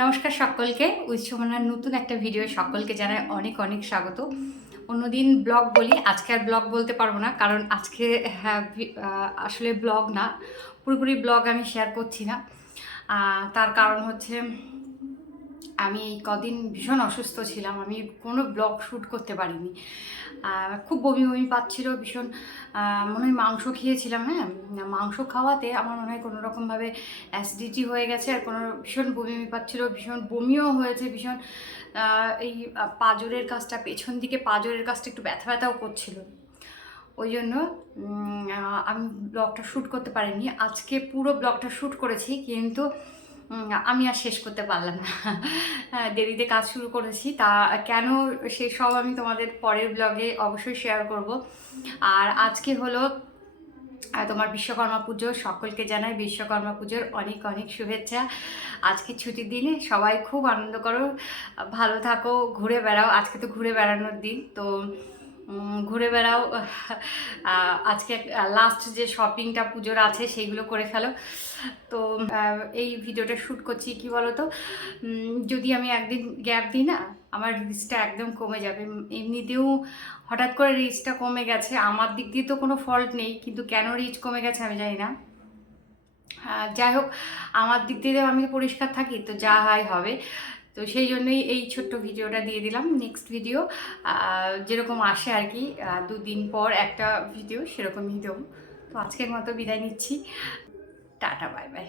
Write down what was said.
নমস্কার সকলকে। উৎসবনার নতুন একটা ভিডিও সকলকে জানাই অনেক অনেক স্বাগত। অন্যদিন ব্লগ বলি, আজকে আর ব্লগ বলতে পারব না, কারণ আজকে হ্যাঁ আসলে ব্লগ না, পুরোপুরি ব্লগ আমি শেয়ার করছি না। তার কারণ হচ্ছে আমি এই কদিন ভীষণ অসুস্থ ছিলাম, আমি কোনো ব্লগ শ্যুট করতে পারিনি। খুব বমি বমি পাচ্ছিল, ভীষণ মনে হয় মাংস খেয়েছিলাম হ্যাঁ? মাংস খাওয়াতে আমার মনে হয় কোনো রকমভাবে অ্যাসিডিটি হয়ে গেছে আর কোনো ভীষণ বমি বমি পাচ্ছিল, ভীষণ বমিও হয়েছে, ভীষণ এই পাঁজরের কাজটা, পেছন দিকে পাজরের কাজটা একটু ব্যথা ব্যথাও করছিল। ওই জন্য আমি ব্লগটা শ্যুট করতে পারিনি। আজকে পুরো ব্লগটা শ্যুট করেছি, কিন্তু আমি আর শেষ করতে পারলাম না। দেরিতে কাজ শুরু করেছি। তা, কেন সেই সব আমি তোমাদের পরের ব্লগে অবশ্যই শেয়ার করব। আর আজকে হলো তোমার বিশ্বকর্মা পুজো। সকলকে জানাই বিশ্বকর্মা পুজোর অনেক অনেক শুভেচ্ছা। আজকে ছুটির দিনে সবাই খুব আনন্দ করো। ভালো থাকো, ঘুরে বেড়াও। আজকে তো ঘুরে বেড়ানোর দিন। তো ঘুরে বেড়াও। আজকে লাস্ট যে শপিংটা পুজোর আছে সেইগুলো করে ফেলো। তো এই ভিডিওটা শ্যুট করছি, কি বলো তো যদি আমি একদিন গ্যাপ দিই না, আমার রিচটা একদম কমে যাবে। এমনিতেও হঠাৎ করে রিচটা কমে গেছে। আমার দিক দিয়ে তো কোনো ফল্ট নেই, কিন্তু কেন রিচ কমে গেছে আমি জানি না। যাই হোক, আমার দিক দিয়ে আমি পরিষ্কার থাকি, তো যা হয় হবে। তো সেই জন্যই এই ছোট্ট ভিডিওটা দিয়ে দিলাম নেক্সট ভিডিও যেরকম আসে আর কি দুদিন পর একটা ভিডিও সেরকমই দেবো। তো আজকের মতো বিদায় নিচ্ছি। Tata bye bye